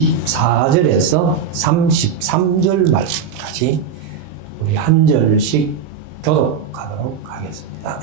4절에서 33절 말씀까지 우리 한 절씩 교독하도록 하겠습니다.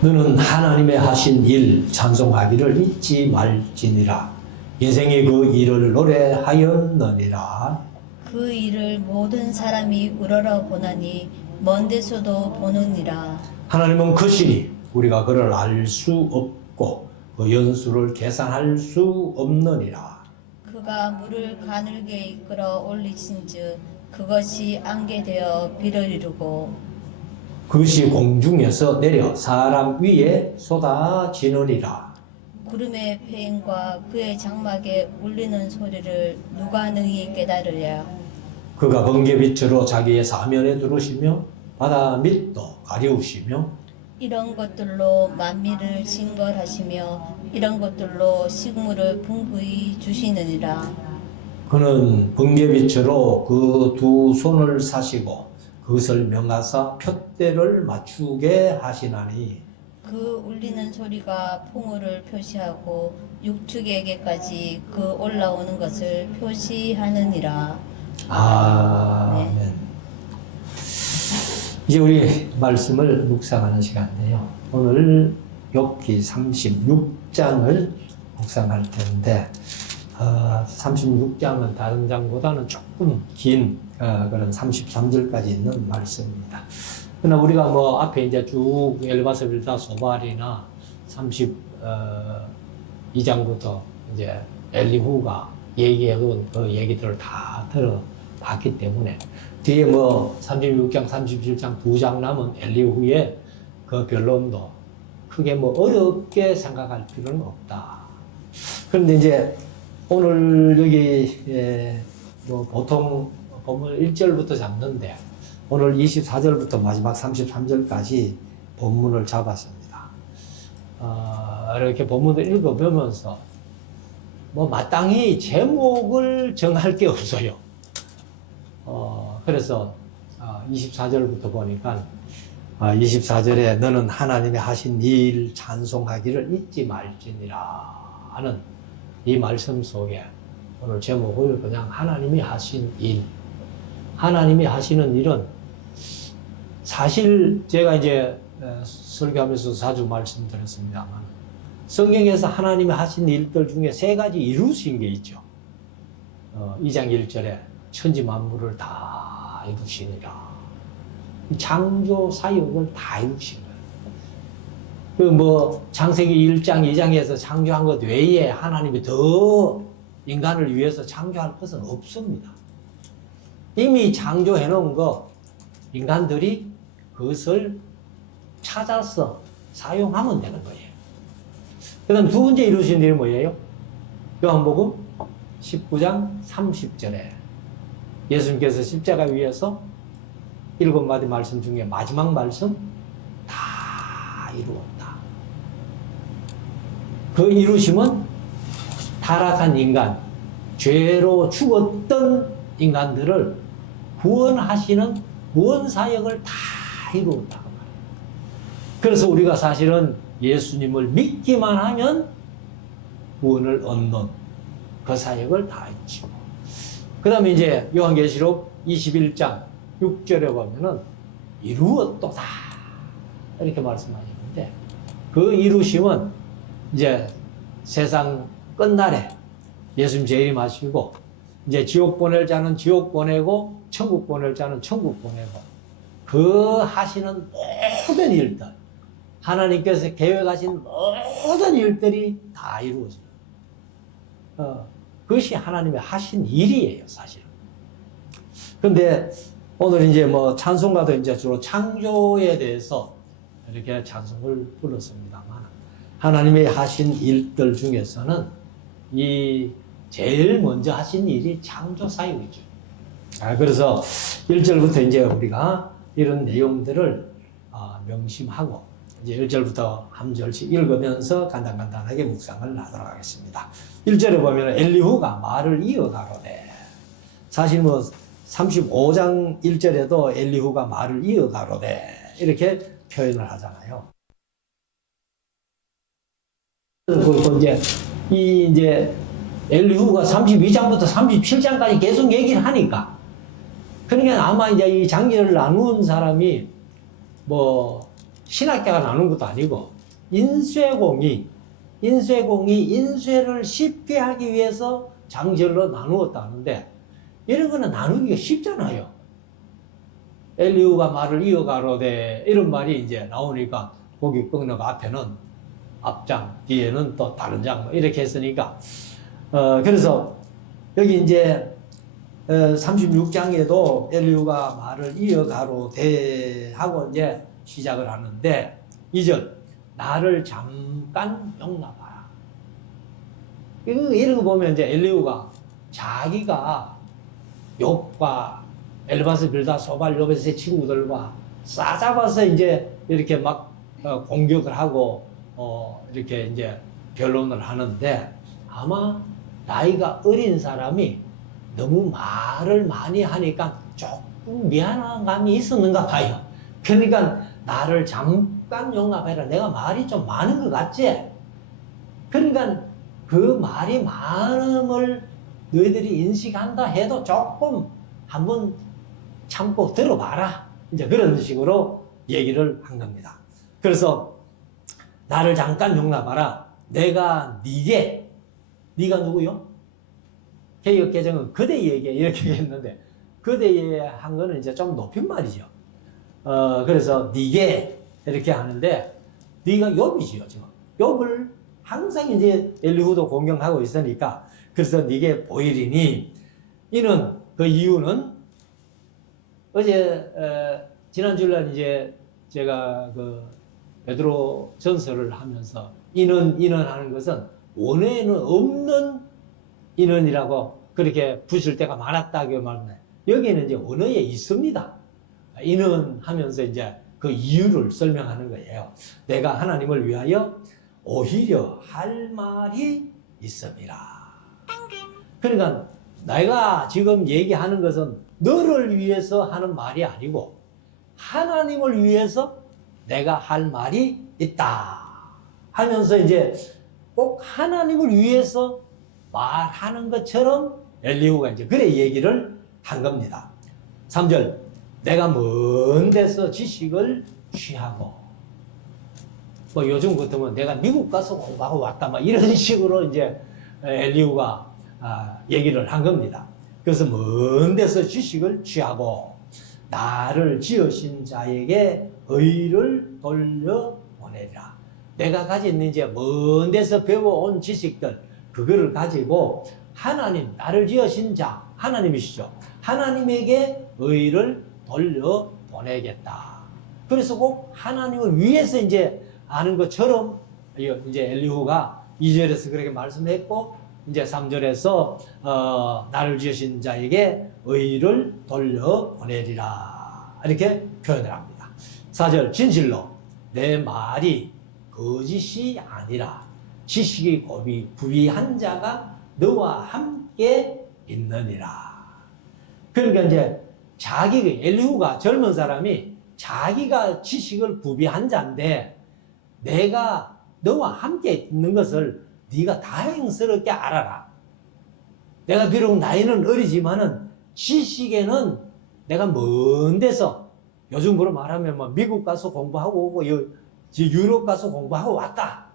너는 하나님의 하신 일 찬송하기를 잊지 말지니라. 인생의 그 일을 노래하였느니라. 그 일을 모든 사람이 우러러 보나니 먼 데서도 보느니라. 하나님은 크시니 우리가 그를 알 수 없고 그 연수를 계산할 수 없느니라. 그가 물을 가늘게 이끌어 올리신즉 그것이 안개 되어 비를 이루고 그것이 공중에서 내려 사람 위에 쏟아지느니라. 구름의 패임과 그의 장막에 울리는 소리를 누가 능히 깨달으랴. 그가 번개빛으로 자기의 사면에 두르시며 바다 밑도 가리우시며 이런 것들로 만민을 징벌하시며 이런 것들로 식물을 풍부히 주시느니라. 그는 번개빛으로 그 두 손을 사시고 그것을 명하사 푯대를 맞추게 하시나니 그 울리는 소리가 풍우를 표시하고 육축에게까지 그 올라오는 것을 표시하느니라. 아멘. 네. 이제 우리 말씀을 묵상하는 시간인데요. 오늘 욥기 36장을 묵상할 텐데 36장은 다른 장보다는 조금 긴 그런 33절까지 있는 말씀입니다. 그러나 우리가 뭐 앞에 이제 쭉 엘바서 빌다 소발이나 32장부터 이제 엘리후가 얘기해온 그 얘기들을 다 들어봤기 때문에 뒤에 뭐 36장, 37장 두 장 남은 엘리후의 그 변론도 크게 뭐 어렵게 생각할 필요는 없다. 그런데 이제 오늘 여기 뭐 보통 본문 1절부터 잡는데 오늘 24절부터 마지막 33절까지 본문을 잡았습니다. 이렇게 본문을 읽어보면서 뭐 마땅히 제목을 정할 게 없어요. 그래서 24절부터 보니까 24절에 너는 하나님의 하신 일 찬송하기를 잊지 말지니라 하는 이 말씀 속에 오늘 제목을 그냥 하나님이 하신 일, 하나님이 하시는 일은 사실 제가 이제 설교하면서 자주 말씀드렸습니다만 성경에서 하나님이 하신 일들 중에 세 가지 이루신 게 있죠. 2장 1절에 천지 만물을 다 이루시니라. 창조 사역을 다 이루신 거예요. 그 뭐 창세기 1장 2장에서 창조한 것 외에 하나님이 더 인간을 위해서 창조할 것은 없습니다. 이미 창조해 놓은 거 인간들이 그것을 찾아서 사용하면 되는 거예요. 그 다음 두 번째 이루신 일이 뭐예요? 요한복음 19장 30절에 예수님께서 십자가 위에서 7마디 말씀 중에 마지막 말씀 다 이루었다. 그 이루심은 타락한 인간, 죄로 죽었던 인간들을 구원하시는 구원 사역을 다 이루었다고 말해요. 그래서 우리가 사실은 예수님을 믿기만 하면 구원을 얻는 그 사역을 다 했죠. 그 다음에 이제 요한계시록 21장 6절에 보면은 이루었도다 이렇게 말씀하시는데 그 이루심은 이제 세상 끝날에 예수님 재림하시고 이제 지옥 보낼 자는 지옥 보내고 천국 보낼 자는 천국 보내고 그 하시는 모든 일들 하나님께서 계획하신 모든 일들이 다 이루어져요. 그것이 하나님의 하신 일이에요, 사실은. 그런데 오늘 이제 뭐 찬송가도 이제 주로 창조에 대해서 이렇게 찬송을 불렀습니다만 하나님의 하신 일들 중에서는 이 제일 먼저 하신 일이 창조 사역이죠. 그래서 1절부터 이제 우리가 이런 내용들을 명심하고 이제 1절부터 한 절씩 읽으면서 간단하게 묵상을 하도록 하겠습니다. 1절에 보면 엘리후가 말을 이어가로되 사실 뭐 35장 1절에도 엘리후가 말을 이어가로되 이렇게 표현을 하잖아요. 그 이제 이제 엘리후가 32장부터 37장까지 계속 얘기를 하니까, 그러니까 아마 이제 이 장기를 나눈 사람이 뭐 신학자가 나눈 것도 아니고 인쇄공이 인쇄를 쉽게 하기 위해서 장절로 나누었다는데, 이런 거는 나누기가 쉽잖아요. 엘리후가 말을 이어가로되 이런 말이 이제 나오니까 거기 끊어가 앞에는 앞장, 뒤에는 또 다른 장, 뭐 이렇게 했으니까 그래서 여기 이제 36장에도 엘리후가 말을 이어가로되 하고 이제 시작을 하는데, 2절 나를 잠깐 용납하라. 이런 거 보면 이제 엘리후가 자기가 욥과 엘바스 빌다 소발 욥의 친구들과 싸잡아서 이제 이렇게 막 공격을 하고 이렇게 이제 변론을 하는데, 아마 나이가 어린 사람이 너무 말을 많이 하니까 조금 미안한 감이 있었는가 봐요. 그러니까 나를 잠깐 용납해라. 내가 말이 좀 많은 것 같지? 그러니까 그 말이 많음을 너희들이 인식한다 해도 조금 한번 참고 들어봐라. 이제 그런 식으로 얘기를 한 겁니다. 그래서 나를 잠깐 용납하라. 내가 네가 누구요? 개역개정은 그대에게 이렇게 했는데, 그대에 한 거는 이제 좀 높인 말이죠. 그래서 네게 이렇게 하는데, 네가 욥이지요, 지금. 욥을 항상 이제 엘리후도 공경하고 있으니까, 그래서 네게 보이리니, 이는 그 이유는 어제 지난 주일날 이제 제가 그 베드로 전서를 하면서 이는 하는 것은 원어에는 없는 인원이라고 그렇게 부실 때가 많았다고 말하는데, 여기에는 이제 언어에 있습니다. 인원 하면서 이제 그 이유를 설명하는 거예요. 내가 하나님을 위하여 오히려 할 말이 있습니다. 그러니까 내가 지금 얘기하는 것은 너를 위해서 하는 말이 아니고 하나님을 위해서 내가 할 말이 있다 하면서 이제 꼭 하나님을 위해서 말하는 것처럼 엘리후가 이제 그래 얘기를 한 겁니다. 3절 내가 먼 데서 지식을 취하고, 뭐 요즘 같으면 내가 미국 가서 공부하고 왔다 막 이런 식으로 이제 엘리후가 얘기를 한 겁니다. 그래서 먼 데서 지식을 취하고 나를 지으신 자에게 의를 돌려보내리라. 내가 가진 이제 먼 데서 배워온 지식들, 그거를 가지고 하나님, 나를 지으신 자, 하나님이시죠. 하나님에게 의를 돌려보내겠다. 그래서 꼭 하나님을 위해서 이제 아는 것처럼 이제 엘리후가 2절에서 그렇게 말씀했고, 이제 3절에서 나를 지으신 자에게 의를 돌려보내리라 이렇게 표현을 합니다. 4절 진실로 내 말이 거짓이 아니라 지식이 고비 부비한 자가 너와 함께 있느니라. 그러니까 이제 엘리후가 젊은 사람이 자기가 지식을 부비한 자인데, 내가 너와 함께 있는 것을 네가 다행스럽게 알아라. 내가 비록 나이는 어리지만은 지식에는 내가 먼 데서, 요즘으로 말하면 뭐 미국 가서 공부하고 오고 유럽 가서 공부하고 왔다.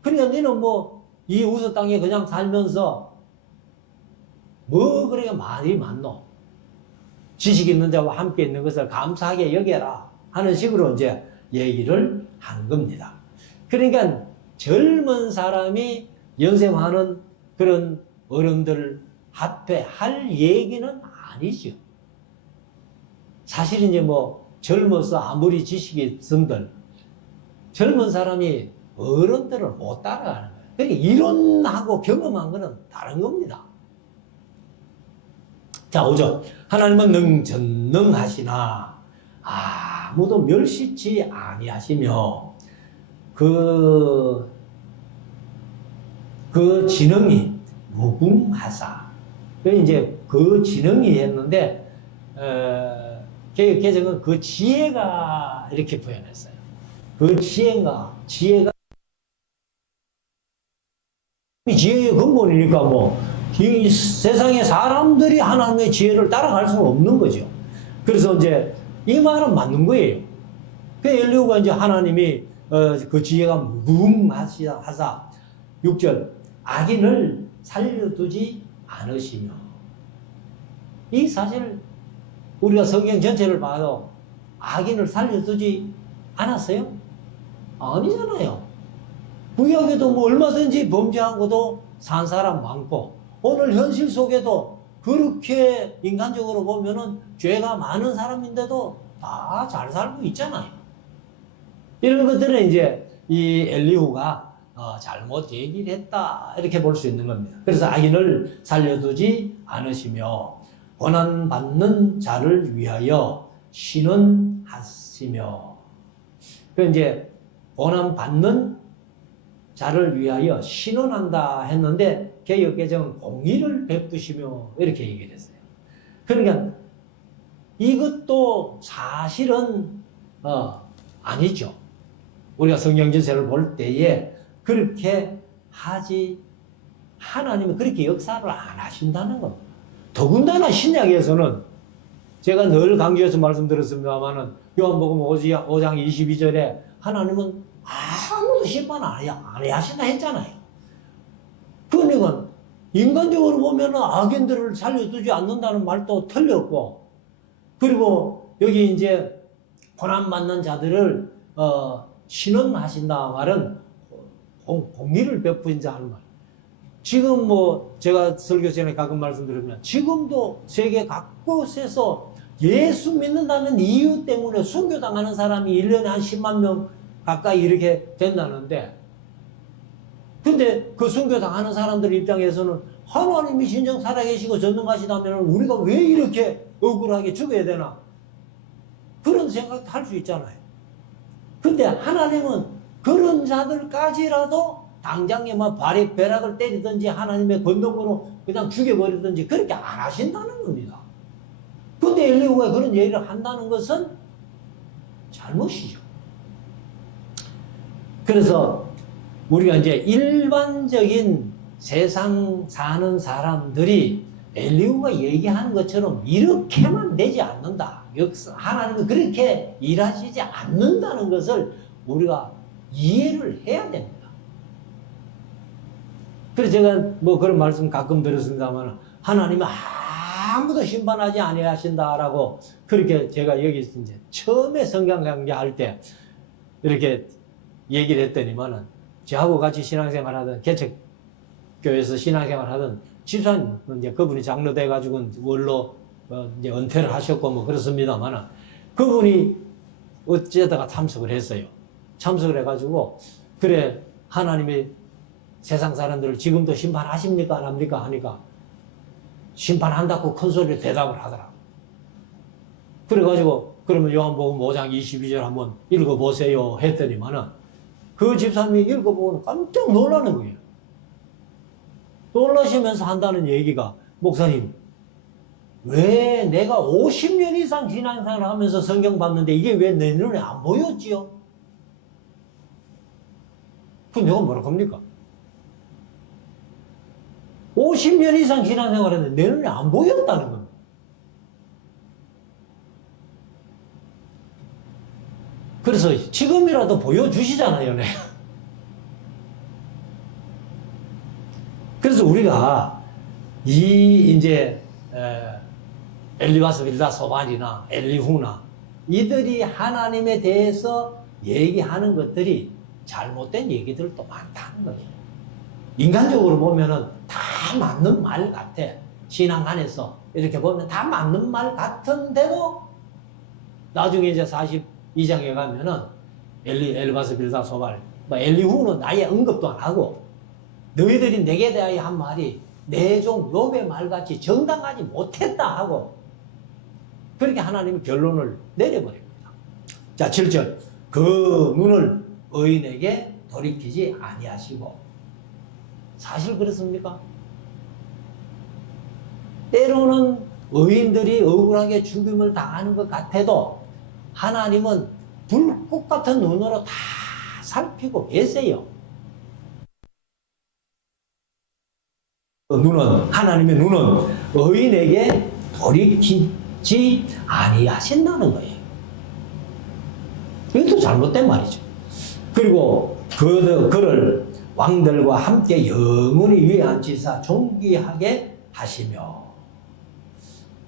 그러니까 너는 뭐 이 우수 땅에 그냥 살면서 뭐 그렇게 말이 많노? 지식 있는 자와 함께 있는 것을 감사하게 여겨라 하는 식으로 이제 얘기를 한 겁니다. 그러니까 젊은 사람이 연세 많은 그런 어른들 앞에 할 얘기는 아니죠. 사실 이제 뭐 젊어서 아무리 지식이 있은들 젊은 사람이 어른들을 못 따라가는 거예요. 그러니까 이론하고 경험한 거는 다른 겁니다. 자, 5절. 하나님은 전능하시나 아무도 멸시치 아니하시며 그 지능이 무궁하사. 이제 그 지능이 했는데 개정은 그 지혜가 이렇게 표현했어요. 그 지혜가 지혜의 근본이니까 뭐 이 세상의 사람들이 하나님의 지혜를 따라갈 수는 없는 거죠. 그래서 이제 이 말은 맞는 거예요. 그 엘리후가 이제 하나님이 그 지혜가 무궁하사 6절 악인을 살려두지 않으시며, 이 사실 우리가 성경 전체를 봐도 악인을 살려두지 않았어요? 아니잖아요. 구약에도 뭐 얼마든지 범죄하고도 산 사람 많고, 오늘 현실 속에도 그렇게 인간적으로 보면은 죄가 많은 사람인데도 다 잘 살고 있잖아요. 이런 것들은 이제 이 엘리후가 잘못 얘기를 했다, 이렇게 볼 수 있는 겁니다. 그래서 악인을 살려두지 않으시며 고난받는 자를 위하여 신원하시며, 그 이제 고난받는 자를 위하여 신원한다 했는데 개역개정은 공의를 베푸시며 이렇게 얘기를 했어요. 그러니까 이것도 사실은 아니죠. 우리가 성경 전체를 볼 때에 그렇게 하나님은 그렇게 역사를 안 하신다는 겁니다. 더군다나 신약에서는 제가 늘 강조해서 말씀드렸습니다만은 요한복음 5장 22절에 하나님은 아무도 심판 안 하신다 했잖아요. 그러니까 인간적으로 보면 악인들을 살려두지 않는다는 말도 틀렸고, 그리고 여기 이제 고난받는 자들을 신원하신다 말은 공의를 베푸신다 하는 말. 지금 뭐 제가 설교 전에 가끔 말씀드리면 지금도 세계 각곳에서 예수 믿는다는 이유 때문에 순교당하는 사람이 1년에 한 10만 명 가까이 이렇게 된다는데, 근데 그 순교당하는 사람들 입장에서는 하나님이 진정 살아계시고 전능하시다면 우리가 왜 이렇게 억울하게 죽어야 되나, 그런 생각도 할 수 있잖아요. 근데 하나님은 그런 자들까지라도 당장에 막 발에 벼락을 때리든지 하나님의 권능으로 그냥 죽여버리든지 그렇게 안 하신다는 겁니다. 근데 엘리후가 그런 얘기를 한다는 것은 잘못이죠. 그래서 우리가 이제 일반적인 세상 사는 사람들이 엘리후가 얘기하는 것처럼 이렇게만 되지 않는다, 하나님은 그렇게 일하시지 않는다는 것을 우리가 이해를 해야 됩니다. 그래서 제가 뭐 그런 말씀 가끔 들었습니다만, 하나님은 아무도 심판하지 아니하신다라고 그렇게 제가 여기 이제 처음에 성경 강좌할 때 이렇게 얘기를 했더니만은, 저하고 같이 신앙생활하던 개척교회에서 신앙생활하던 집사님, 이제 그분이 장로 돼가지고 원로 이제 은퇴를 하셨고 뭐 그렇습니다만은, 그분이 어쩌다가 참석을 했어요. 참석을 해가지고, 그래 하나님이 세상 사람들을 지금도 심판하십니까 안 합니까 하니까 심판한다고 큰 소리로 대답을 하더라고. 그래가지고 그러면 요한복음 5장 22절 한번 읽어보세요 했더니만은, 그 집사님이 읽어보고 깜짝 놀라는 거예요. 놀라시면서 한다는 얘기가, 목사님 왜 내가 50년 이상 신앙생활을 하면서 성경 봤는데 이게 왜 내 눈에 안 보였지요? 그 내가 뭐라 합니까? 50년 이상 신앙생활을 했는데 내 눈에 안 보였다는 겁니다. 그래서 지금이라도 보여주시잖아요, 네. 그래서 우리가 이제 엘리바스 빌다 소반이나 엘리후나 이들이 하나님에 대해서 얘기하는 것들이 잘못된 얘기들도 많다는 거예요. 인간적으로 보면은 다 맞는 말 같아. 신앙 안에서 이렇게 보면 다 맞는 말 같은데도 나중에 이제 42장에 가면은 엘리바스 빌다 소발, 엘리후는 아예 언급도 안 하고, 너희들이 내게 대하여 한 말이 내 종 욥의 말같이 정당하지 못했다 하고, 그렇게 하나님이 결론을 내려버립니다. 자, 7절. 그 눈을 의인에게 돌이키지 아니하시고. 사실 그렇습니까? 때로는 의인들이 억울하게 죽임을 당하는 것 같아도 하나님은 불꽃 같은 눈으로 다 살피고 계세요. 눈은, 하나님의 눈은 의인에게 돌이키지 아니하신다는 거예요. 이것도 잘못된 말이죠. 그리고 그를 왕들과 함께 영원히 위에 앉히사 존귀하게 하시며.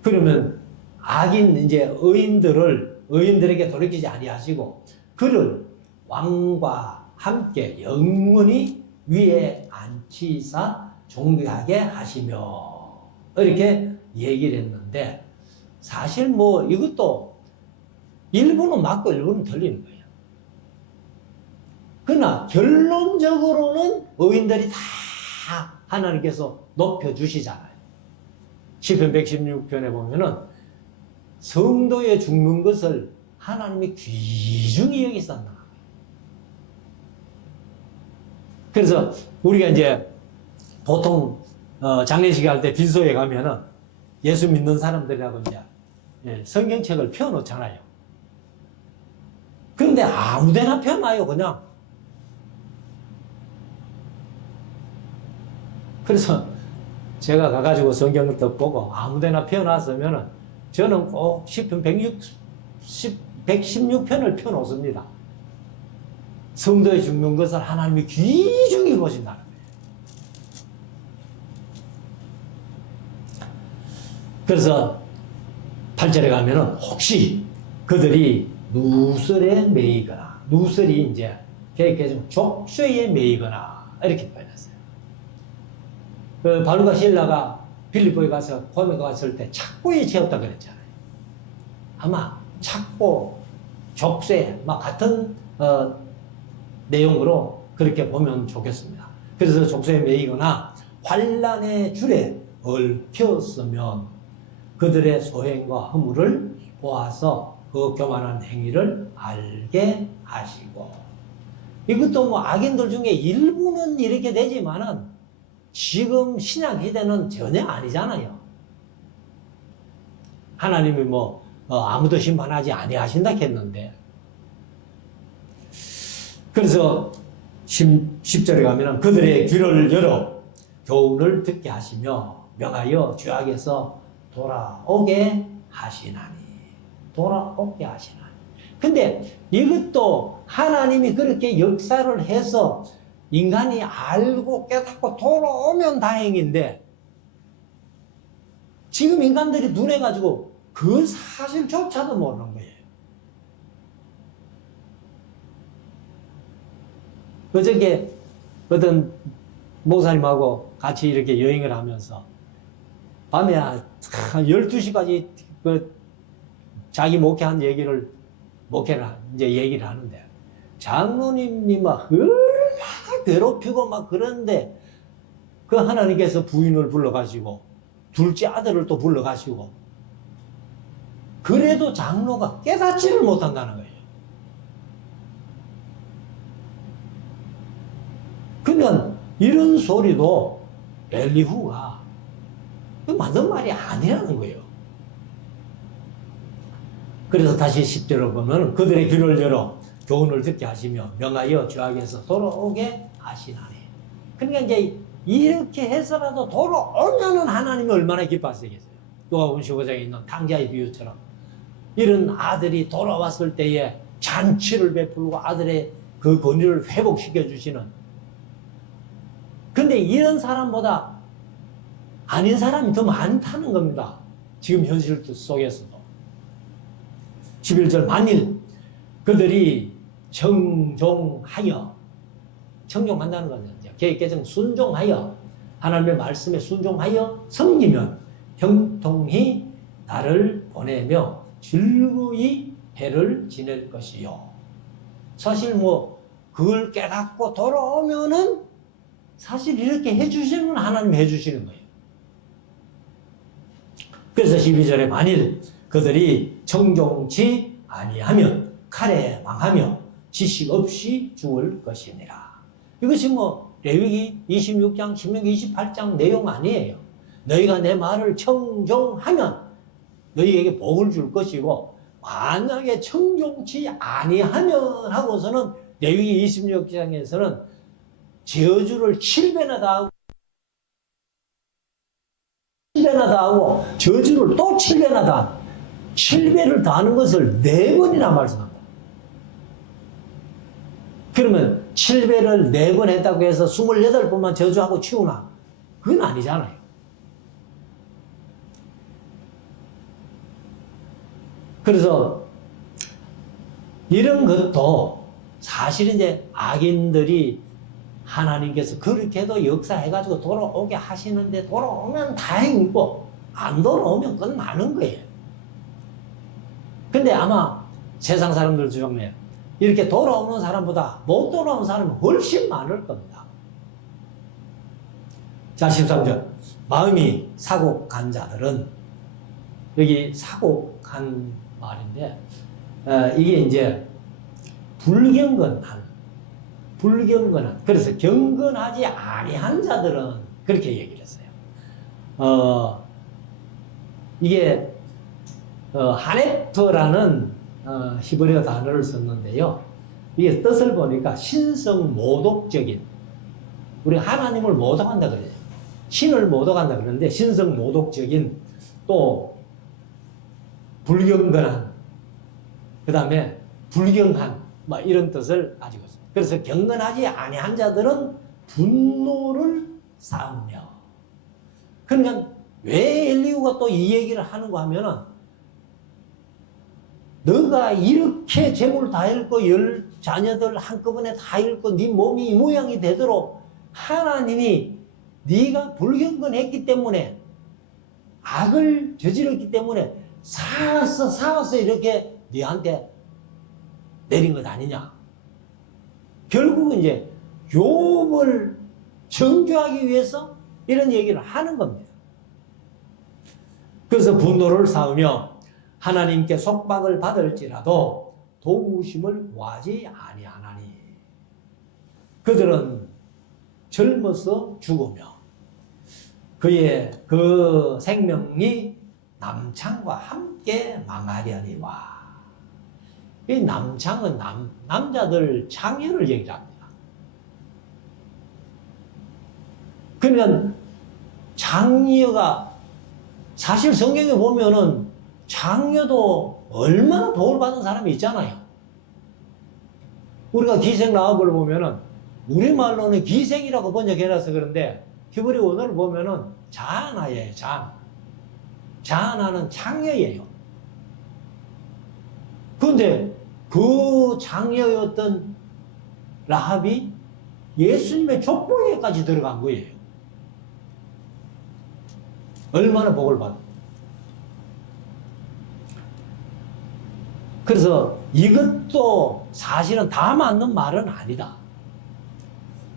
그러면 악인 이제 의인들에게 돌이키지 아니하시고 그를 왕과 함께 영원히 위에 앉히사 존귀하게 하시며 이렇게 얘기를 했는데, 사실 뭐 이것도 일부는 맞고 일부는 틀리는 거예요. 그러나 결론적으로는 의인들이 다 하나님께서 높여주시잖아요. 시편 116편에 보면은 성도의 죽는 것을 하나님이 귀중히 여기신다. 그래서 우리가 이제 보통 장례식 할 때 빈소에 가면은 예수 믿는 사람들이라고 이제 성경책을 펴놓잖아요. 그런데 아무데나 펴놔요, 그냥. 그래서 제가 가가지고 성경을 더 보고 아무데나 펴놨으면은 저는 꼭 시편 116편을 펴놓습니다. 성도의 죽는 것을 하나님이 귀중히 보신다는 거예요. 그래서 8절에 가면은 혹시 그들이 누설에 매이거나, 누설이 이제 계획해서 족쇄에 매이거나 이렇게 표현했어요. 바울과 실라가 빌립보에 가서 홈에 갔을 때 착고에 채웠다 그랬잖아요. 아마 착고, 족쇄 막 같은 내용으로 그렇게 보면 좋겠습니다. 그래서 족쇄에 매이거나 환난의 줄에 얽혔으면 그들의 소행과 허물을 보아서 그 교만한 행위를 알게 하시고. 이것도 뭐 악인들 중에 일부는 이렇게 되지만은 지금 신약 시대는 전혀 아니잖아요. 하나님이 뭐 아무도 심판하지 아니하신다 했는데. 그래서 10절에 가면은 그들의 귀를 열어 교훈을 듣게 하시며 명하여 죄악에서 돌아오게 하시나니. 돌아오게 하시나니. 근데 이것도 하나님이 그렇게 역사를 해서 인간이 알고 깨닫고 돌아오면 다행인데, 지금 인간들이 눈해가지고 그 사실조차도 모르는 거예요. 어저께 어떤 목사님하고 같이 이렇게 여행을 하면서 밤에 한 12시까지 자기 목회한 얘기를 이제 얘기를 하는데, 장로님이 막 얼마나 괴롭히고 막 그러는데 그 하나님께서 부인을 불러가시고 둘째 아들을 또 불러가시고, 그래도 장로가 깨닫지를 못한다는 거예요. 그러면 이런 소리도 엘리후가 맞는 말이 아니라는 거예요. 그래서 다시 10절을 보면 그들의 귀를 열어 교훈을 듣게 하시며 명하여 죄악에서 돌아오게 하시나니. 그러니까 이제 이렇게 해서라도 돌아오면은 하나님이 얼마나 기뻐하시겠어요. 누가복음 15장에 있는 탕자의 비유처럼 이런 아들이 돌아왔을 때에 잔치를 베풀고 아들의 그 권위를 회복시켜 주시는. 근데 이런 사람보다 아닌 사람이 더 많다는 겁니다. 지금 현실 속에서도. 11절 만일 그들이 청종한다는 거죠. 계획개정 순종하여 하나님의 말씀에 순종하여 섬기면 형통히 나를 보내며 즐거이 해를 지낼 것이요. 사실 뭐 그걸 깨닫고 돌아오면은 사실 이렇게 해주시는 건 하나님이 해주시는 거예요. 그래서 12절에 만일 그들이 청종치 아니하면 칼에 망하며 지식 없이 죽을 것이니라. 이것이 뭐 레위기 26장, 신명기 28장 내용 아니에요. 너희가 내 말을 청종하면 너희에게 복을 줄 것이고, 만약에 청종치 아니하면 하고서는 레위기 26장에서는 저주를 7배나 당하고 7배나 더하고 저주를 또 7배나 더한 7배를 더하는 것을 4번이나 말씀합니다. 그러면 7배를 4번 했다고 해서 28번만 저주하고 치우나? 그건 아니잖아요. 그래서 이런 것도 사실 이제 악인들이 하나님께서 그렇게도 역사해가지고 돌아오게 하시는데 돌아오면 다행이고 안 돌아오면 끝나는 거예요. 근데 아마 세상 사람들 중에 이렇게 돌아오는 사람보다 못 돌아오는 사람이 훨씬 많을 겁니다. 자, 13절. 마음이 사곡한 자들은, 여기 사곡한 말인데, 이게 이제 불경건한, 그래서 경건하지 아니한 자들은 그렇게 얘기를 했어요. 이게 하네프라는 히브리어 단어를 썼는데요. 이게 뜻을 보니까 신성모독적인, 우리 하나님을 모독한다 그래요. 신을 모독한다 그러는데 신성모독적인, 또 불경건한, 그 다음에 불경한, 이런 뜻을 가지고 있습니다. 그래서 경건하지 아니한 자들은 분노를 쌓으며. 그러니까 왜 엘리후가 또 이 얘기를 하는가 하면은, 너가 이렇게 재물 다 잃고 10자녀들 한꺼번에 다 잃고 네 몸이 이 모양이 되도록 하나님이 네가 불경건했기 때문에, 악을 저질렀기 때문에 사와서 이렇게 네한테 내린 것 아니냐. 결국은 이제 욥을 정죄하기 위해서 이런 얘기를 하는 겁니다. 그래서 분노를 쌓으며 하나님께 속박을 받을지라도 도우심을 구하지 아니하나니 그들은 젊어서 죽으며 그의 그 생명이 남창과 함께 망하려니와. 이 남창은 남자들 창녀를 얘기합니다. 그러면 장녀가 사실 성경에 보면은 장녀도 얼마나 도움을 받은 사람이 있잖아요. 우리가 기생 라합을 보면은 우리말로는 기생이라고 번역해놔서 그런데 히브리 원어를 보면은 자아나예요. 자아나는 장녀예요. 그런데 그 장녀였던 라합이 예수님의 족보에까지 들어간 거예요. 얼마나 복을 받아. 그래서 이것도 사실은 다 맞는 말은 아니다.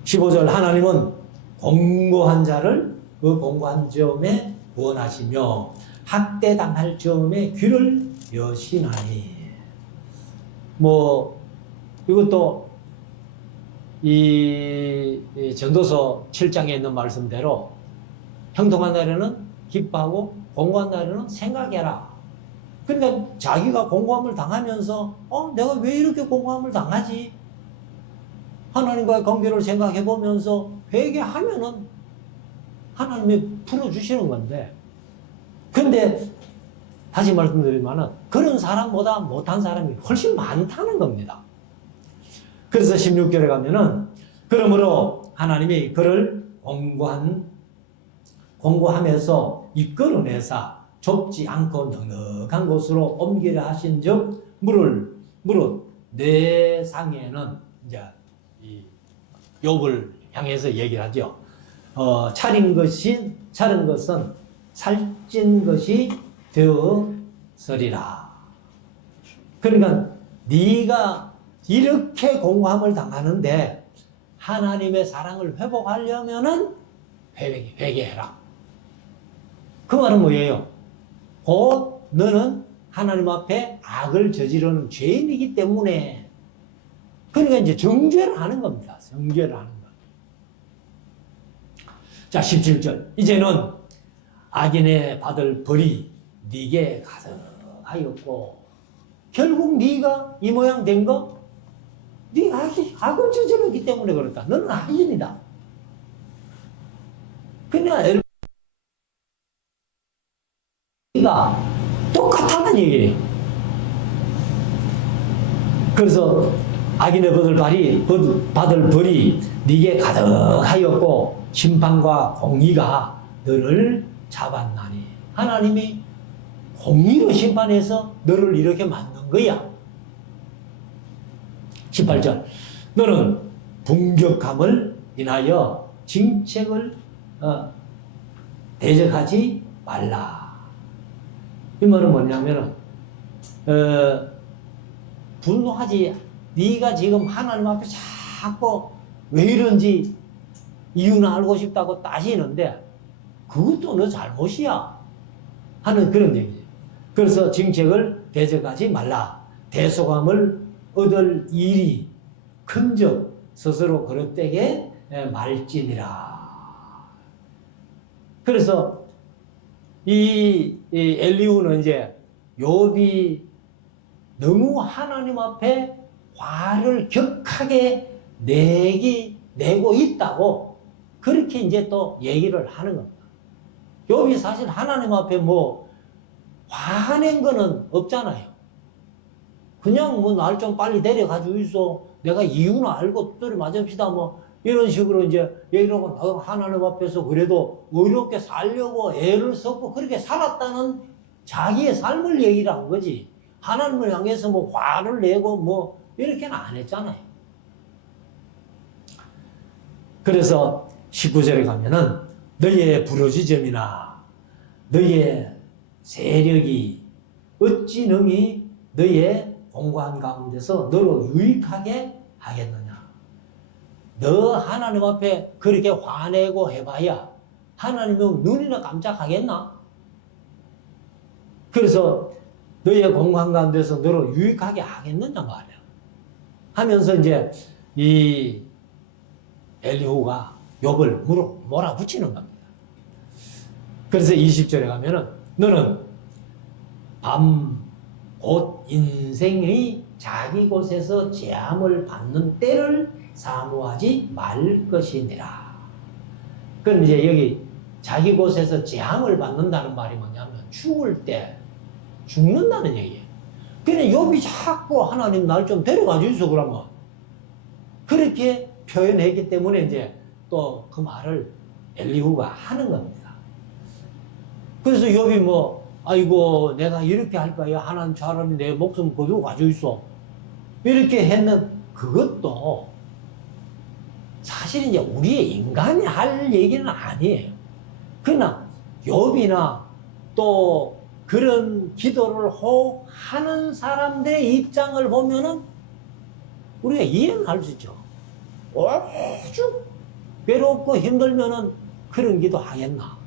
15절 하나님은 공고한 자를 그 공고한 점에 구원하시며 학대당할 점에 귀를 여시나니. 이것도 이 전도서 7장에 있는 말씀대로 형통한 날에는 기뻐하고 공고한 날에는 생각해라. 그러니까 자기가 공고함을 당하면서 내가 왜 이렇게 공고함을 당하지? 하나님과의 관계를 생각해 보면서 회개하면은 하나님이 풀어주시는 건데, 근데 다시 말씀드리면은 그런 사람보다 못한 사람이 훨씬 많다는 겁니다. 그래서 16절에 가면은 그러므로 하나님이 그를 공고함에서 이끌어내사 좁지 않고 넉넉한 곳으로 옮기려 하신 즉 무릇 내 상에는 이제 이 욥을 향해서 얘기를 하죠. 차린 것은 살찐 것이 되었으리라. 그러니까 네가 이렇게 공고함을 당하는데 하나님의 사랑을 회복하려면은 회개해라. 그 말은 뭐예요? 곧 너는 하나님 앞에 악을 저지르는 죄인이기 때문에, 그러니까 이제 정죄를 하는 겁니다. 정죄를 하는 것. 자, 17절. 이제는 악인의 받을 벌이 네게 가득하였고, 결국 네가 이 모양 된 거, 네 악을 저질렀기 때문에 그렇다. 너는 악인이다. 그냥 가 똑같다는 얘기예요. 그래서 악인의 받을 벌이 네게 가득하였고 심판과 공의가 너를 잡았나니. 하나님이 공의로 심판해서 너를 이렇게 만든 거야. 18절 너는 분격함을 인하여 징책을 대적하지 말라. 이 말은 뭐냐면은 분노하지. 네가 지금 하나님 앞에 자꾸 왜 이런지 이유는 알고 싶다고 따지는데 그것도 너 잘못이야 하는 그런 얘기예요. 그래서 징책을 대적하지 말라. 대속함을 얻을 일이 큰즉 스스로 그릇되게 말지니라. 그래서 이 엘리후는 이제 욥이 너무 하나님 앞에 화를 격하게 내고 있다고 그렇게 이제 또 얘기를 하는 겁니다. 욥이 사실 하나님 앞에 뭐 화낸 거는 없잖아요. 그냥 뭐 날 좀 빨리 데려가지고 있어. 내가 이유는 알고 두드려 맞읍시다. 뭐 이런 식으로 이제 얘기를 하고 너 하나님 앞에서 그래도 의롭게 살려고 애를 썼고 그렇게 살았다는 자기의 삶을 얘기를 한 거지. 하나님을 향해서 뭐 화를 내고 뭐 이렇게는 안 했잖아요. 그래서 19절에 가면은 너희의 부르짖음이나 너희의 세력이 어찌 능히 너희의 공고한 가운데서 너로 유익하게 하겠느냐. 너 하나님 앞에 그렇게 화내고 해봐야 하나님은 눈이나 깜짝하겠나? 그래서 너희의 공고한 가운데서 너로 유익하게 하겠느냐 말이야. 하면서 이제 이 엘리후가 욥을 몰아붙이는 겁니다. 그래서 20절에 가면은 너는 곧 인생의 자기 곳에서 재함을 받는 때를 사모하지 말 것이니라. 그럼 이제 여기 자기 곳에서 재함을 받는다는 말이 뭐냐면 죽을 때 죽는다는 얘기예요. 그냥 욥이 자꾸 하나님 날 좀 데려가 주소 그러면 그렇게 표현했기 때문에 이제 또 그 말을 엘리후가 하는 겁니다. 그래서 욥이 뭐 아이고 내가 이렇게 할 거야. 하나님 사람이 내 목숨 거두고 가지고 있어. 이렇게 했는 그것도 사실 이제 우리의 인간이 할 얘기는 아니에요. 그러나 욥이나 또 그런 기도를 혹 하는 사람들의 입장을 보면은 우리가 이해는 할 수 있죠. 아주 외롭고 힘들면은 그런 기도 하겠나.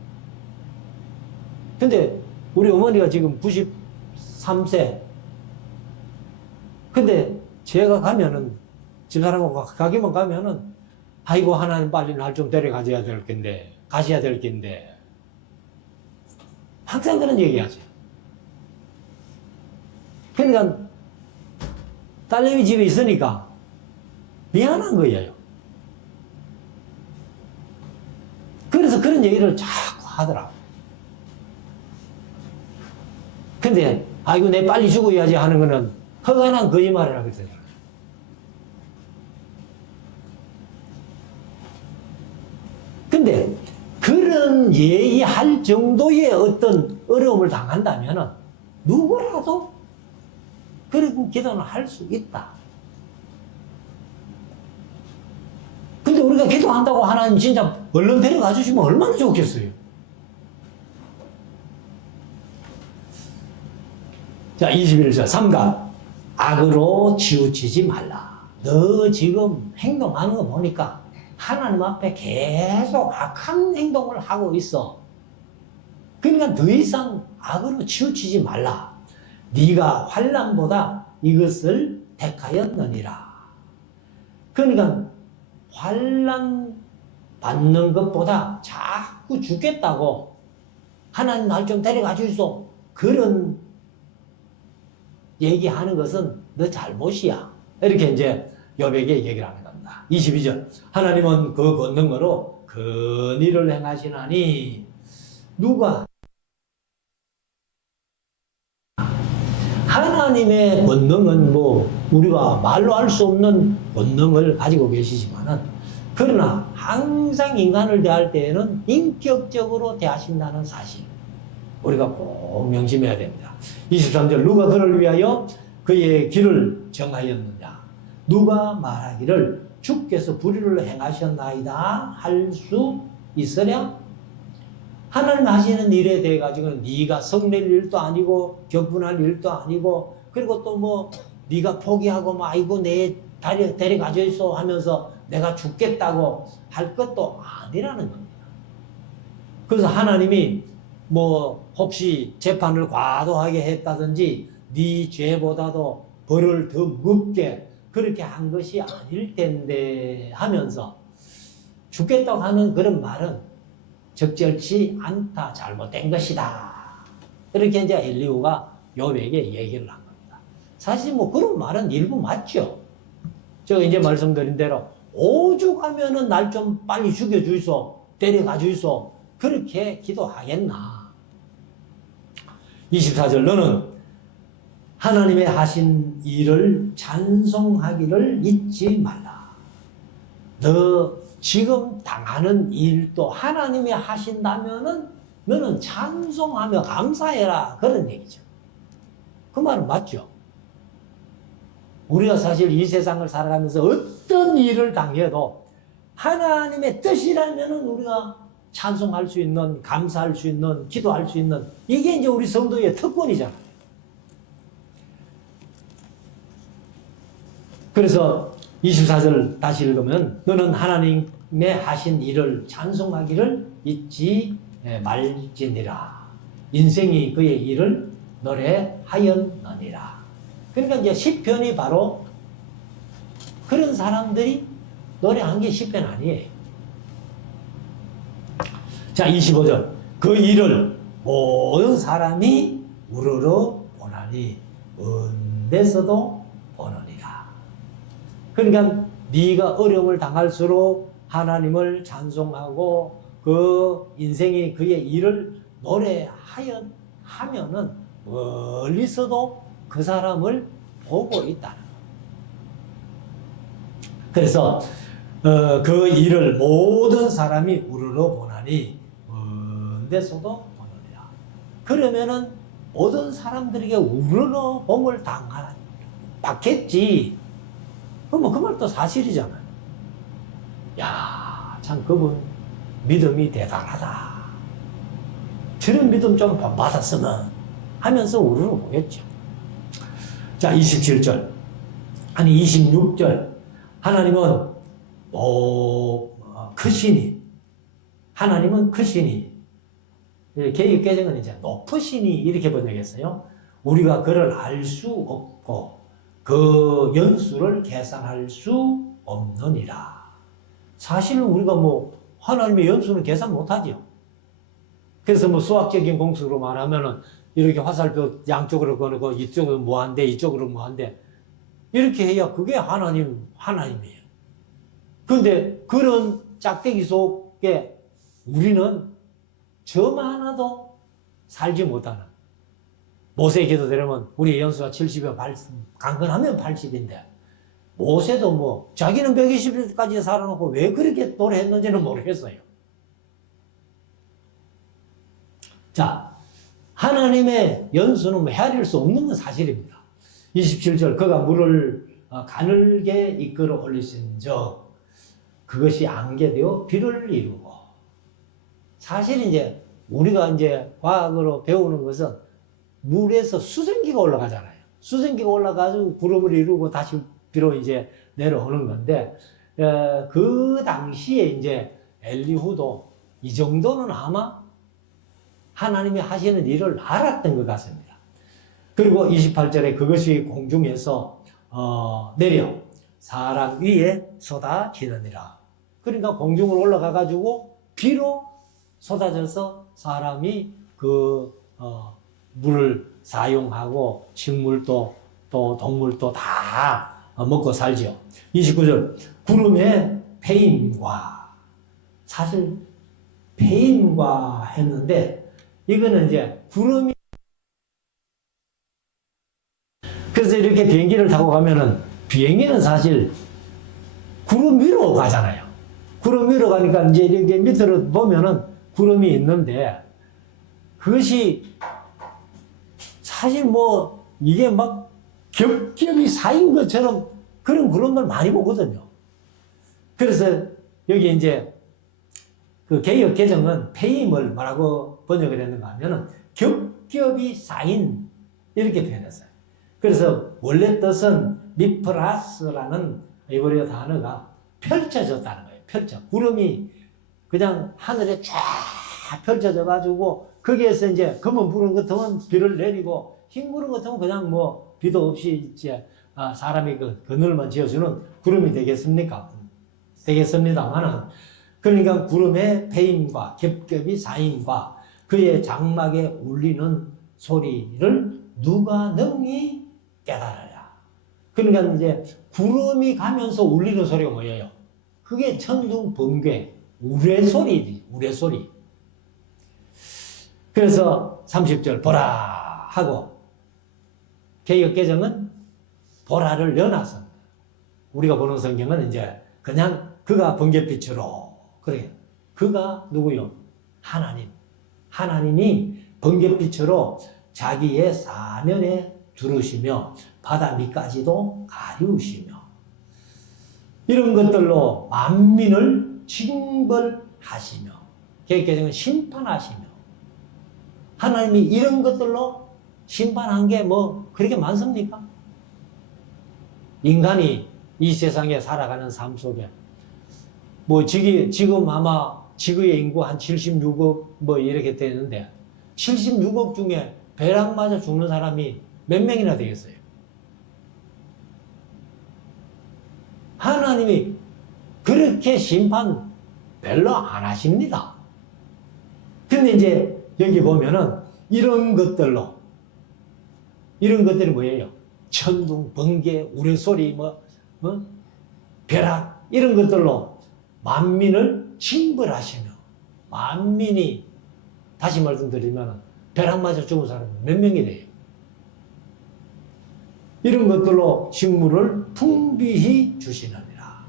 근데 우리 어머니가 지금 93세. 근데 제가 가면은 집사람하고 가기만 가면은 아이고 하나님 빨리 날 좀 데려가셔야 될 텐데 가셔야 될 텐데 항상 그런 얘기하죠. 그러니까 딸내미 집에 있으니까 미안한 거예요. 그래서 그런 얘기를 자꾸 하더라고. 근데 아이고 내 빨리 죽어야지 하는 거는 허간한 거짓말을 하거든요. 근데 그런 얘기할 정도의 어떤 어려움을 당한다면 누구라도 그런 기도는 할 수 있다. 근데 우리가 기도한다고 하나님 진짜 얼른 데려가 주시면 얼마나 좋겠어요. 자, 21절 삼가 악으로 치우치지 말라. 너 지금 행동하는 거 보니까 하나님 앞에 계속 악한 행동을 하고 있어. 그러니까 더 이상 악으로 치우치지 말라. 네가 환난보다 이것을 택하였느니라. 그러니까 환난 받는 것보다 자꾸 죽겠다고 하나님 날 좀 데려가 주소. 그런 얘기하는 것은 너 잘못이야. 이렇게 이제 욥에게 얘기를 하는 겁니다. 22절 하나님은 그 권능으로 그 일을 행하시나니 누가 하나님의 권능은 뭐 우리가 말로 할 수 없는 권능을 가지고 계시지만은 그러나 항상 인간을 대할 때에는 인격적으로 대하신다는 사실 우리가 꼭 명심해야 됩니다. 23절 누가 그를 위하여 그의 길을 정하였느냐 누가 말하기를 주께서 불의를 행하셨나이다 할 수 있으랴. 하나님 하시는 일에 대해 가지고는 네가 성낼 일도 아니고 격분할 일도 아니고 그리고 또 뭐 네가 포기하고 뭐 아이고 내 다리 데려가져 있어 하면서 내가 죽겠다고 할 것도 아니라는 겁니다. 그래서 하나님이 뭐 혹시 재판을 과도하게 했다든지 네 죄보다도 벌을 더 무겁게 그렇게 한 것이 아닐 텐데 하면서 죽겠다고 하는 그런 말은 적절치 않다, 잘못된 것이다. 이렇게 이제 엘리후가 욥에게 얘기를 한 겁니다. 사실 뭐 그런 말은 일부 맞죠. 제가 이제 말씀드린 대로 오죽하면은 날 좀 빨리 죽여주이소, 데려가 주이소 그렇게 기도하겠나. 24절 너는 하나님의 하신 일을 찬송하기를 잊지 말라. 너 지금 당하는 일도 하나님이 하신다면은 너는 찬송하며 감사해라. 그런 얘기죠. 그 말은 맞죠. 우리가 사실 이 세상을 살아가면서 어떤 일을 당해도 하나님의 뜻이라면은 우리가 찬송할 수 있는, 감사할 수 있는, 기도할 수 있는 이게 이제 우리 성도의 특권이잖아요. 그래서 24절 다시 읽으면 너는 하나님의 하신 일을 찬송하기를 잊지 말지니라. 인생이 그의 일을 노래하였느니라. 그러니까 이제 시편이 바로 그런 사람들이 노래한 게 시편 아니에요. 자 25절 그 일을 모든 사람이 우러러 보나니 먼 데서도 보느니라. 그러니까 네가 어려움을 당할수록 하나님을 찬송하고 그 인생이 그의 일을 노래하면은 멀리서도 그 사람을 보고 있다는 거예요. 그래서 그 일을 모든 사람이 우러러 보나니 먼 데서도 보느니라. 그러면은 모든 사람들에게 우러러 봄을 받겠지. 그러면 그 말도 사실이잖아요. 야, 참 그분 믿음이 대단하다. 저런 믿음 좀 받았으면 하면서 우러러 보겠죠. 자, 27절. 아니, 26절. 하나님은 크시니. 하나님은 크시니. 개역 개정은 이제 높으시니 이렇게 번역했어요. 우리가 그를 알 수 없고 그 연수를 계산할 수 없느니라. 사실 우리가 뭐 하나님의 연수는 계산 못하죠. 그래서 뭐 수학적인 공식으로 말하면은 이렇게 화살표 양쪽으로 거는 이쪽으로 뭐한데 이쪽으로 뭐한데 이렇게 해야 그게 하나님이에요. 그런데 그런 짝대기 속에 우리는 점 하나도 살지 못하는 모세의 기도대로면 우리 연수가 70에 강건하면 80인데 모세도 뭐 자기는 120까지 살아놓고 왜 그렇게 노래했는지는 모르겠어요. 자, 하나님의 연수는 헤아릴 수 없는 건 사실입니다. 27절 그가 물을 가늘게 이끌어 올리신 적 그것이 안개되어 비를 이루고 사실 이제 우리가 이제 과학으로 배우는 것은 물에서 수증기가 올라가잖아요. 수증기가 올라가서 구름을 이루고 다시 비로 이제 내려오는 건데 그 당시에 이제 엘리후도 이 정도는 아마 하나님이 하시는 일을 알았던 것 같습니다. 그리고 28절에 그것이 공중에서 내려 사람 위에 쏟아지느니라. 그러니까 공중으로 올라가 가지고 비로 쏟아져서 사람이 그 물을 사용하고 식물도 또 동물도 다 먹고 살죠. 29절 구름의 패임과 사실 패임과 했는데 이거는 이제 구름이 이렇게 비행기를 타고 가면은 비행기는 사실 구름 위로 가잖아요. 구름 위로 가니까 이제 이렇게 밑으로 보면은 구름이 있는데 그것이 사실 뭐 이게 막 겹겹이 쌓인 것처럼 그런 구름들 많이 보거든요. 그래서 여기 이제 그 개역 개정은 폐임을 뭐라고 번역을 했는가 하면은 겹겹이 쌓인 이렇게 표현했어요. 그래서 원래 뜻은 미프라스라는 이브리어 단어가 펼쳐졌다는 거예요. 구름이 그냥 하늘에 쫙 펼쳐져 가지고 거기에서 이제 검은 구름 같으면 비를 내리고 흰 구름 같으면 그냥 뭐 비도 없이 이제 사람이 그 그늘만 지어주는 구름이 되겠습니까? 되겠습니다만은 그러니까 구름의 패임과 겹겹이 쌓임과 그의 장막에 울리는 소리를 누가 능히 깨달으랴. 그러니까 이제 구름이 가면서 울리는 소리가 뭐예요? 그게 천둥 번개 우레소리지. 우레소리. 그래서 30절 보라 하고 개역 개정은 보라를 연하서 우리가 보는 성경은 이제 그냥 그가 번갯빛으로 그래 그가 누구요? 하나님. 하나님이 번갯빛으로 자기의 사면에 두르시며 바다 밑까지도 가리우시며 이런 것들로 만민을 징벌하시며 개역 개정은 심판하시며 하나님이 이런 것들로 심판한 게 뭐 그렇게 많습니까? 인간이 이 세상에 살아가는 삶 속에 뭐 지금 아마 지구의 인구 한 76억 뭐 이렇게 되는데 76억 중에 벼락 맞아 죽는 사람이 몇 명이나 되겠어요? 하나님이 그렇게 심판 별로 안 하십니다. 근데 이제 여기 보면은 이런 것들이 뭐예요? 천둥, 번개, 우레소리, 벼락 이런 것들로 만민을 징벌하시며 만민이 다시 말씀드리면 벼락 맞아 죽은 사람이 몇 명이 돼요? 이런 것들로 식물을 풍비히 주시느니라.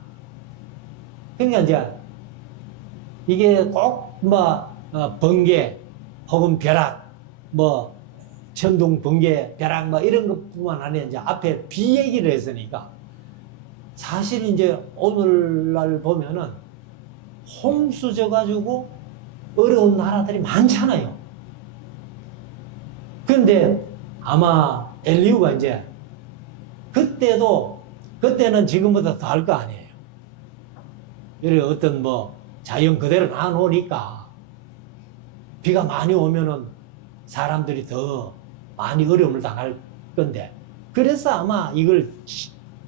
그러니까 이제 이게 꼭 번개 혹은 벼락 천둥, 번개, 벼락 이런 것뿐만 아니라 이제 앞에 비 얘기를 했으니까 사실 이제 오늘날 보면은 홍수 져가지고 어려운 나라들이 많잖아요. 그런데 아마 엘리후가 이제 그때는 지금보다 더 할 거 아니에요. 이런 어떤 자연 그대로 놔놓으니까 비가 많이 오면은 사람들이 더 많이 어려움을 당할 건데 그래서 아마 이걸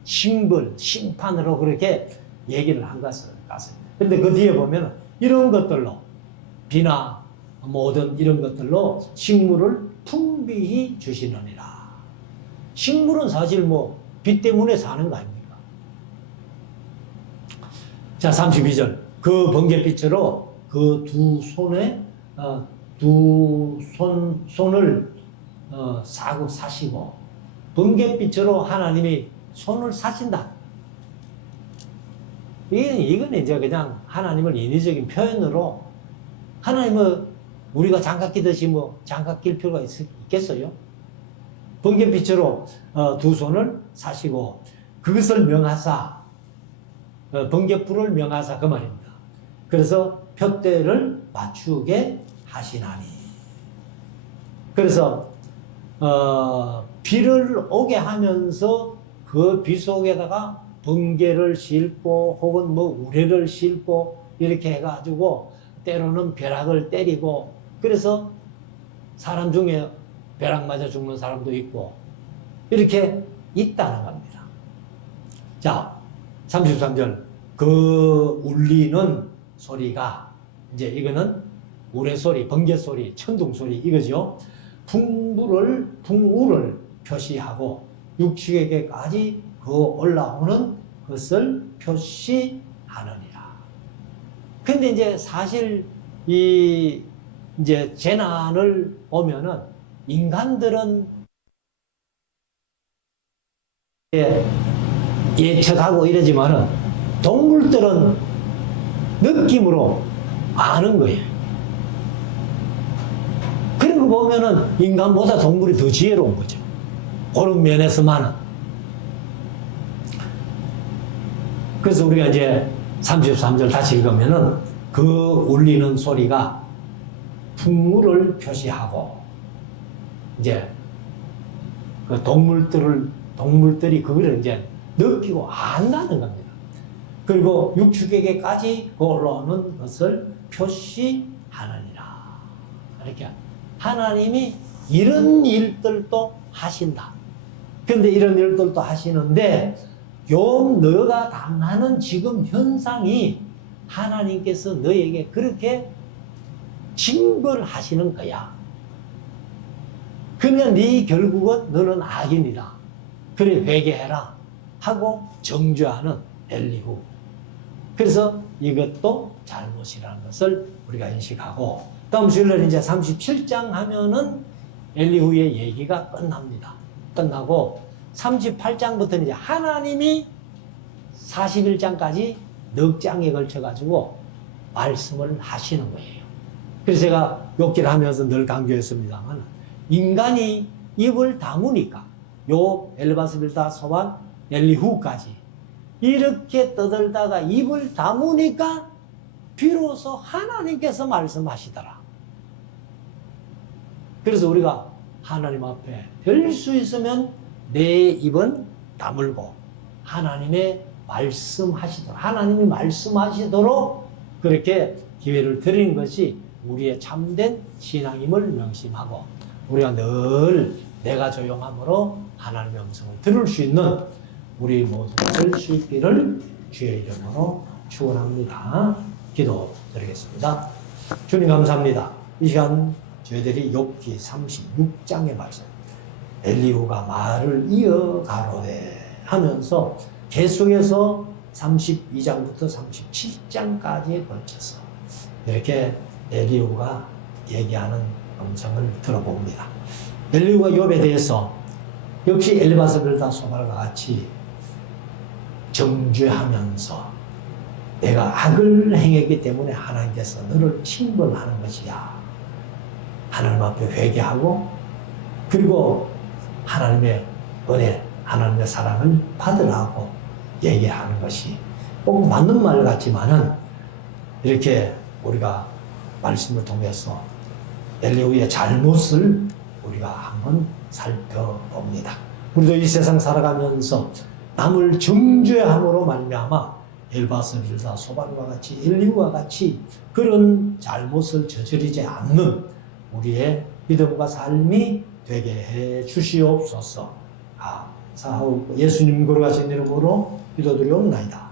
심판으로 그렇게 얘기를 한 것 같습니다. 근데 그 뒤에 보면 이런 것들로 비나 모든 이런 것들로 식물을 풍비히 주시느니라. 식물은 사실 비 때문에 사는 거 아닙니까? 자, 32절. 그 번갯빛으로 그 두 손에 손을 사시고 번갯빛으로 하나님이 손을 사신다. 이건 이제 그냥 하나님을 인위적인 표현으로 하나님은 우리가 장갑 끼듯이 장갑 낄 필요가 있겠어요? 번갯빛으로 두 손을 사시고 그것을 명하사 번갯불을 명하사 그 말입니다. 그래서 푯대를 맞추게 하시나니. 그래서 비를 오게 하면서 그 비 속에다가 번개를 싣고 혹은 우레를 싣고 이렇게 해가지고 때로는 벼락을 때리고 그래서 사람 중에 벼락 맞아 죽는 사람도 있고 이렇게 있다는 겁니다. 자, 33절. 그 울리는 소리가 이제 이거는 우레소리, 번개소리, 천둥소리 이거죠. 풍우를 표시하고 육축에게까지 그 올라오는 것을 표시하느니라. 근데 이제 사실 이제 재난을 보면은 인간들은 예측하고 이러지만은 동물들은 느낌으로 아는 거예요. 그런 거 보면은 인간보다 동물이 더 지혜로운 거죠. 그런 면에서만은. 그래서 우리가 이제 33절 다시 읽으면은 그 울리는 소리가 풍물을 표시하고 이제 그 동물들이 그걸 이제 느끼고 안다는 겁니다. 그리고 육축에게까지 올라오는 것을 표시하느니라. 이렇게 하나님이 이런 일들도 하신다. 근데 이런 일들도 하시는데 요 너가 당하는 지금 현상이 하나님께서 너에게 그렇게 징벌하시는 거야. 그러면 네 결국은 너는 악인이다. 그래 회개해라 하고 정죄하는 엘리후. 그래서 이것도 잘못이라는 것을 우리가 인식하고 다음 주일날 이제 37장 하면은 엘리후의 얘기가 끝납니다. 끝나고 38장부터는 이제 하나님이 41장까지 넉 장에 걸쳐 가지고 말씀을 하시는 거예요. 그래서 제가 욕기를 하면서 늘 강조했습니다만 인간이 입을 다무니까 요 엘바스빌다 소반 엘리후까지 이렇게 떠들다가 입을 다무니까 비로소 하나님께서 말씀하시더라. 그래서 우리가 하나님 앞에 될 수 있으면 내 입은 다물고 하나님의 말씀하시도록 하나님이 말씀하시도록 그렇게 기회를 드리는 것이 우리의 참된 신앙임을 명심하고 우리가 늘 내가 조용함으로 하나님의 음성을 들을 수 있는 우리 모두가 될 수 있기를 주의 이름으로 축원합니다. 기도드리겠습니다. 주님 감사합니다. 이 시간 저희들이 욥기 36장의 말씀 엘리후가 말을 이어가로되 하면서 계속해서 32장부터 37장까지에 걸쳐서 이렇게 엘리후가 얘기하는 음성을 들어봅니다. 엘리후가 욥에 대해서 역시 엘바스빌다 소발과 같이 정죄하면서 내가 악을 행했기 때문에 하나님께서 너를 징벌하는 것이야. 하나님 앞에 회개하고 그리고 하나님의 은혜, 하나님의 사랑을 받으라고 얘기하는 것이 꼭 맞는 말 같지만은 이렇게 우리가 말씀을 통해서 엘리후의 잘못을 우리가 한번 살펴봅니다. 우리도 이 세상 살아가면서 남을 정죄함으로 말미암아 엘바스빌다 소반과 같이 엘리후와 같이 그런 잘못을 저지르지 않는 우리의 믿음과 삶이 되게 해 주시옵소서. 예수님 걸어가신 이름으로 기도드리옵나이다.